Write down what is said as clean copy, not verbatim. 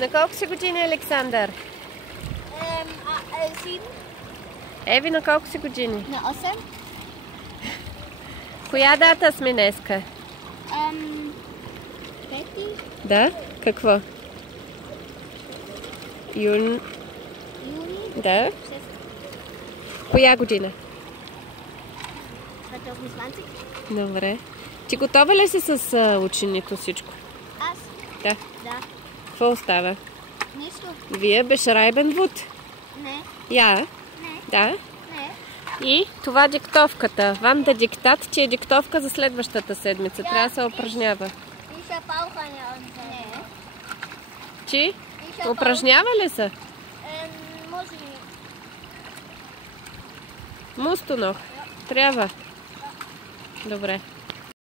На колко си години, Александър? 7. Еви, на колко си години? На 8. Коя дата сме днеска? 5. Да? Какво? Юни. Да? 6. Коя година? 2020. Добре. Ти готова ли си с ученето всичко? Аз? Да. Да. Какво остава? Нищо. Вие beschreiben Wut. Не. Я? Не. Да. Не. И това диктовката. Вам да диктат, че е диктовка за следващата седмица. Трябва да се упражнява. Ich habe auch eine andere. Не. Чи? Упражнява ли се? Може ли? Мусто ног. Трябва. Добре.